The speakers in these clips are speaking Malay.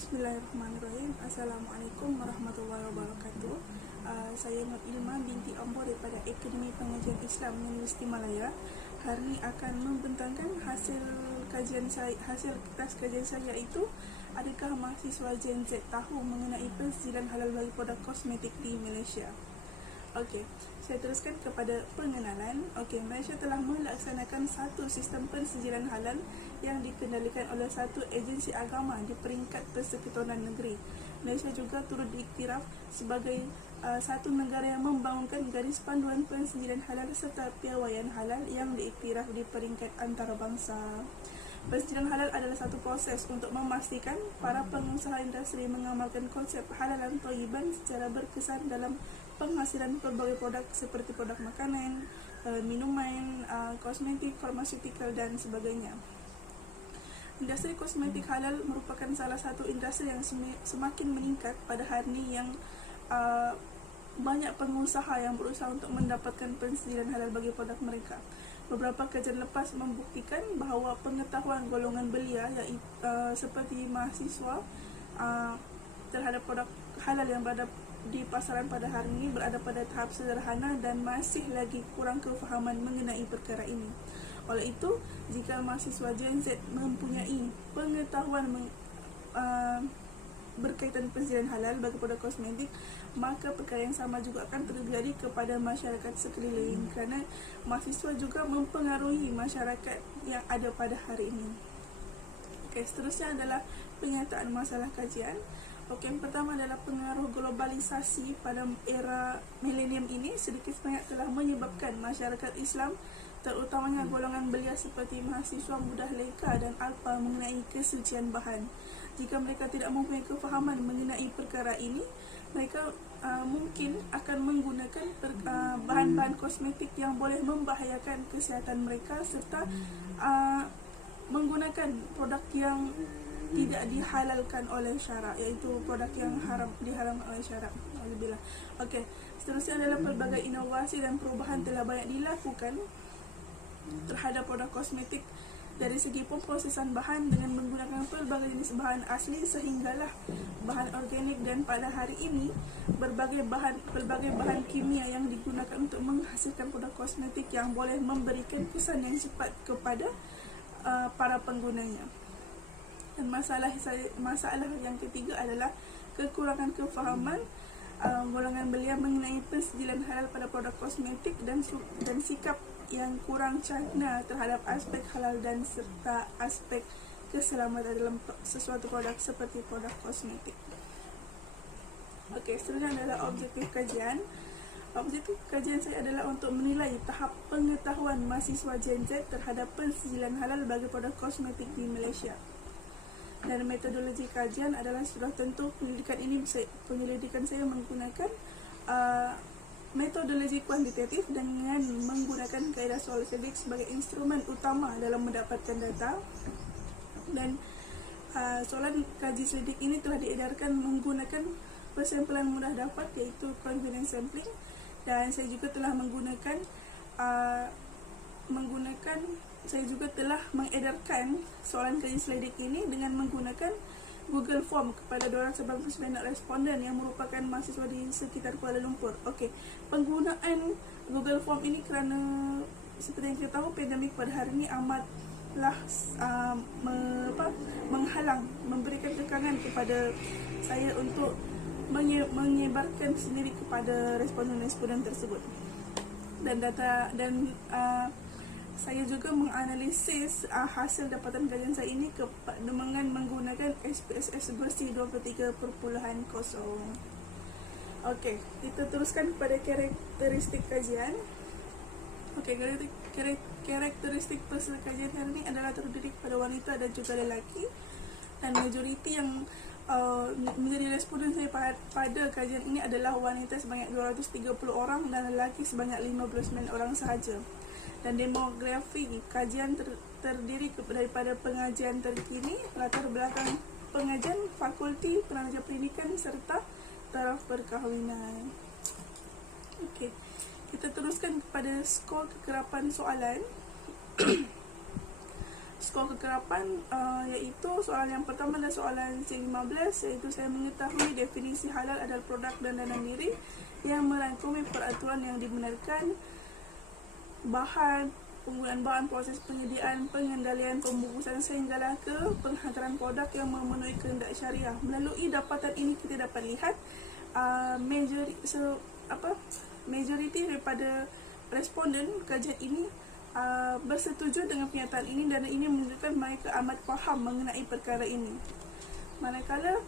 Bismillahirrahmanirrahim. Assalamualaikum warahmatullahi wabarakatuh. Saya Nur Ilma binti Ambo daripada Akademi Pengajian Islam Universiti Malaya. Hari ini akan membentangkan hasil kertas kajian saya, iaitu adakah mahasiswa Gen Z tahu mengenai persediaan halal bagi produk kosmetik di Malaysia. Okey, saya teruskan kepada pengenalan. Okey, Malaysia telah melaksanakan satu sistem persediaan halal yang dikendalikan oleh satu agensi agama di peringkat Persekutuan Negeri. Malaysia juga turut diiktiraf sebagai satu negara yang membangunkan garis panduan persediaan halal serta piawaian halal yang diiktiraf di peringkat antarabangsa. Persediaan halal adalah satu proses untuk memastikan para pengusaha industri mengamalkan konsep halalan thayyiban secara berkesan dalam penghasilan pelbagai produk seperti produk makanan, minuman, kosmetik, farmaseutical dan sebagainya. Industri kosmetik halal merupakan salah satu industri yang semakin meningkat pada hari ini, yang banyak pengusaha yang berusaha untuk mendapatkan persediaan halal bagi produk mereka. Beberapa kajian lepas membuktikan bahawa pengetahuan golongan belia seperti mahasiswa terhadap produk halal yang berada di pasaran pada hari ini berada pada tahap sederhana dan masih lagi kurang kefahaman mengenai perkara ini. Oleh itu, jika mahasiswa Gen Z mempunyai pengetahuan berkaitan persediaan halal bagi produk kosmetik, maka perkara yang sama juga akan terjadi kepada masyarakat sekeliling, kerana mahasiswa juga mempengaruhi masyarakat yang ada pada hari ini. Okey, seterusnya adalah penyataan masalah kajian. Okey, yang pertama adalah pengaruh globalisasi pada era milenium ini sedikit banyak telah menyebabkan masyarakat Islam, terutamanya golongan belia seperti mahasiswa mudah leka dan alpa mengenai kesucian bahan. Jika mereka tidak mempunyai kefahaman mengenai perkara ini, mereka mungkin akan menggunakan bahan-bahan kosmetik yang boleh membahayakan kesihatan mereka, serta menggunakan produk yang tidak dihalalkan oleh syarak, iaitu produk yang diharamkan oleh syarak. Alhamdulillah. Okey, seterusnya adalah pelbagai inovasi dan perubahan telah banyak dilakukan terhadap produk kosmetik dari segi pemprosesan bahan dengan menggunakan pelbagai jenis bahan asli sehinggalah bahan organik, dan pada hari ini pelbagai bahan kimia yang digunakan untuk menghasilkan produk kosmetik yang boleh memberikan kesan yang cepat kepada para penggunanya. Dan masalah yang ketiga adalah kekurangan kefahaman golongan belia mengenai persediaan halal pada produk kosmetik dan sikap yang kurang cerna terhadap aspek halal dan serta aspek keselamatan dalam sesuatu produk seperti produk kosmetik. Okey, seterusnya adalah objektif kajian. Objektif kajian saya adalah untuk menilai tahap pengetahuan mahasiswa Gen Z terhadap persediaan halal bagi produk kosmetik di Malaysia. Dan metodologi kajian adalah sudah tentu penyelidikan saya menggunakan metodologi kuantitatif dengan menggunakan kaedah soal selidik sebagai instrumen utama dalam mendapatkan data. Dan soalan kaji selidik ini telah diedarkan menggunakan persampalan mudah dapat, iaitu confidence sampling, dan saya juga telah saya juga telah mengedarkan soalan kaji selidik ini dengan menggunakan Google Form kepada 299 responden yang merupakan mahasiswa di sekitar Kuala Lumpur. Okey, penggunaan Google Form ini kerana seperti yang kita tahu, pandemik pada hari ini amatlah memberikan tekanan kepada saya untuk menyebarkan sendiri kepada responden-responden tersebut. Saya juga menganalisis hasil dapatan kajian saya ini dengan menggunakan SPSS bersih 23.0. Okey, kita teruskan kepada karakteristik kajian. Okey, karakteristik peserta kajian hari ini adalah terdiri pada wanita dan juga lelaki, dan majoriti yang menjadi responden saya pada kajian ini adalah wanita sebanyak 230 orang dan lelaki sebanyak 59 orang sahaja. Dan demografi kajian terdiri daripada pengajian terkini, latar belakang pengajian, fakulti, penaja pendidikan serta taraf perkahwinan. Okey, kita teruskan kepada skor kekerapan soalan. skor kekerapan, iaitu soalan yang pertama adalah soalan C15, iaitu saya mengetahui definisi halal adalah produk dan dalam diri yang merangkumi peraturan yang dibenarkan, bahan, penggunaan bahan, proses penyediaan, pengendalian, pembungkusan sehinggalah ke penghantaran produk yang memenuhi kehendak syariah. Melalui dapatan ini kita dapat lihat majoriti daripada responden kajian ini bersetuju dengan pernyataan ini, dan ini menunjukkan mereka amat faham mengenai perkara ini. Manakala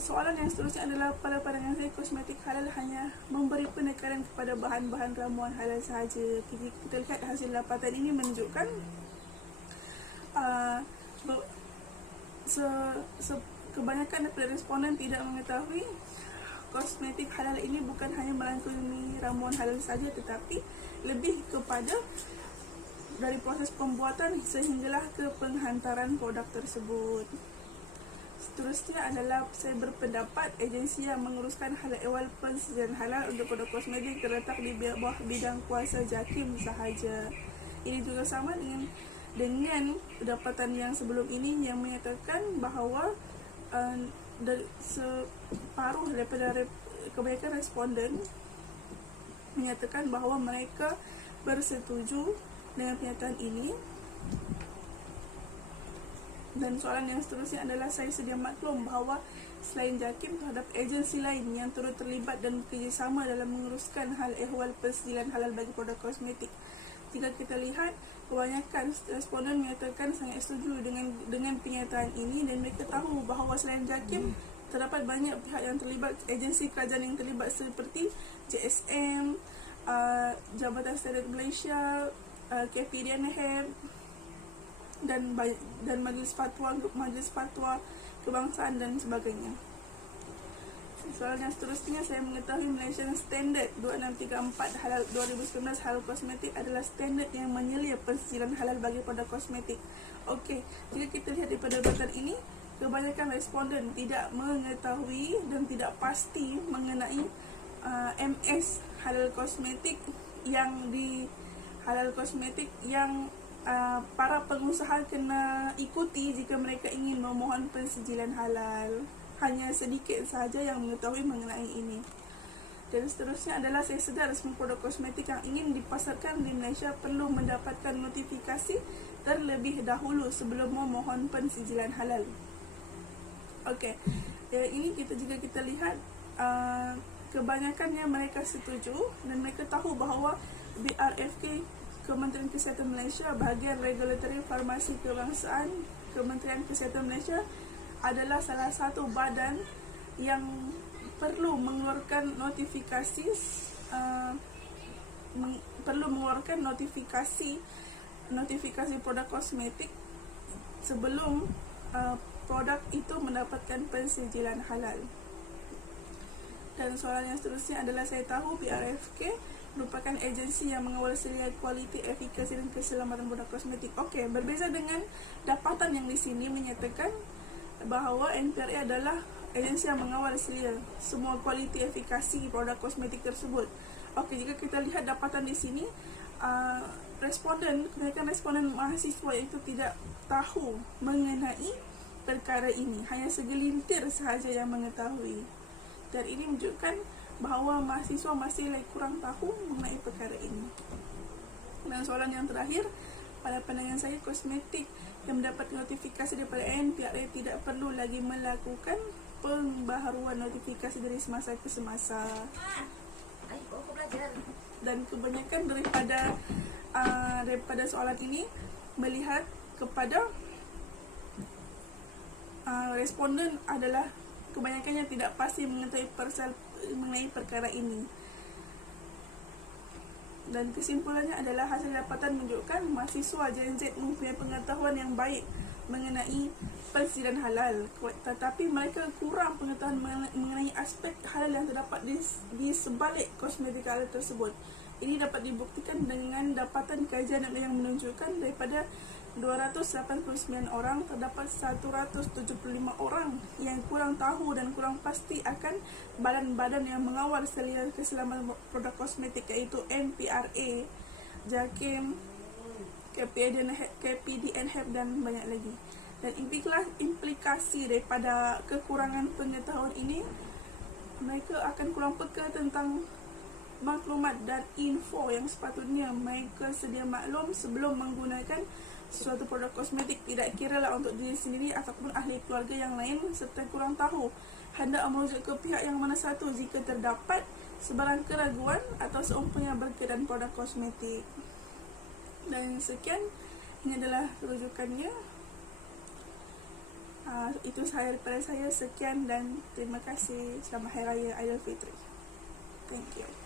soalan yang seterusnya adalah pada pandangan saya kosmetik halal hanya memberi penekanan kepada bahan-bahan ramuan halal sahaja. Kita lihat hasil dapatan ini menunjukkan kebanyakan daripada responden tidak mengetahui kosmetik halal ini bukan hanya merangkumi ramuan halal saja, tetapi lebih kepada dari proses pembuatan sehinggalah ke penghantaran produk tersebut. Seterusnya adalah saya berpendapat agensi yang menguruskan hal ehwal persediaan halal untuk produk kosmetik terletak di bawah bidang kuasa JAKIM sahaja. Ini juga sama dengan dapatan yang sebelum ini yang menyatakan bahawa separuh daripada kebanyakan responden menyatakan bahawa mereka bersetuju dengan pernyataan ini. Dan soalan yang seterusnya adalah saya sedia maklum bahawa selain JAKIM terhadap agensi lain yang turut terlibat dan bekerjasama dalam menguruskan hal ehwal persediaan halal bagi produk kosmetik. Jika kita lihat, kebanyakan responden menyatakan sangat setuju dengan pernyataan ini, dan mereka tahu bahawa selain JAKIM terdapat banyak pihak yang terlibat, agensi kerajaan yang terlibat seperti JSM, Jabatan Standard Malaysia, KPDNHEB dan Majlis Fatwa Kebangsaan dan sebagainya. Soalan yang seterusnya, saya mengetahui Malaysian Standard 2634 halal 2019 halal kosmetik adalah standard yang menyelia persediaan halal bagi produk kosmetik. Okey, jika kita lihat daripada dapatan ini, kebanyakan responden tidak mengetahui dan tidak pasti mengenai MS halal kosmetik yang para pengusaha kena ikuti jika mereka ingin memohon pensijilan halal. Hanya sedikit sahaja yang mengetahui mengenai ini. Dan seterusnya adalah saya sedar semua produk kosmetik yang ingin dipasarkan di Malaysia perlu mendapatkan notifikasi terlebih dahulu sebelum memohon pensijilan halal. Okey, ini jika kita lihat kebanyakannya mereka setuju dan mereka tahu bahawa BRFK, Kementerian Kesihatan Malaysia, bahagian regulatory farmasi kebangsaan Kementerian Kesihatan Malaysia adalah salah satu badan yang perlu mengeluarkan notifikasi produk kosmetik sebelum produk itu mendapatkan pensijilan halal. Dan soalan yang seterusnya adalah saya tahu BRFK merupakan agensi yang mengawal selia kualiti, efikasi dan keselamatan produk kosmetik. Okey, berbeza dengan dapatan yang di sini menyatakan bahawa NPRA adalah agensi yang mengawal selia semua kualiti, efikasi produk kosmetik tersebut. Okey, jika kita lihat dapatan di sini, kebanyakan responden mahasiswa itu tidak tahu mengenai perkara ini, hanya segelintir sahaja yang mengetahui. Dan ini menunjukkan bahawa mahasiswa masih kurang tahu mengenai perkara ini. Dan soalan yang terakhir, pada pandangan saya kosmetik yang mendapat notifikasi daripada NPRA tidak perlu lagi melakukan pembaharuan notifikasi dari semasa ke semasa. Dan kebanyakan daripada soalan ini melihat kepada responden adalah kebanyakannya tidak pasti mengenai perkara ini. Dan kesimpulannya adalah hasil dapatan menunjukkan mahasiswa Gen Z mempunyai pengetahuan yang baik mengenai persediaan halal, tetapi mereka kurang pengetahuan mengenai aspek halal yang terdapat di sebalik kosmetik halal tersebut. Ini dapat dibuktikan dengan dapatan kajian yang menunjukkan daripada 289 orang terdapat 175 orang yang kurang tahu dan kurang pasti akan badan-badan yang mengawal selia keselamatan produk kosmetik, iaitu NPRA, JAKIM, KPDNHEP dan banyak lagi. Dan implikasi daripada kekurangan pengetahuan ini, mereka akan kurang peka tentang maklumat dan info yang sepatutnya mereka sedia maklum sebelum menggunakan suatu produk kosmetik. Tidak kira lah untuk diri sendiri ataupun ahli keluarga yang lain, serta kurang tahu hendak merujuk ke pihak yang mana satu jika terdapat sebarang keraguan atau seumpamanya berkaitan produk kosmetik. Dan sekian, ini adalah rujukannya. Itu saya daripada saya. Sekian dan terima kasih. Selamat Hari Raya Aidilfitri. Thank you.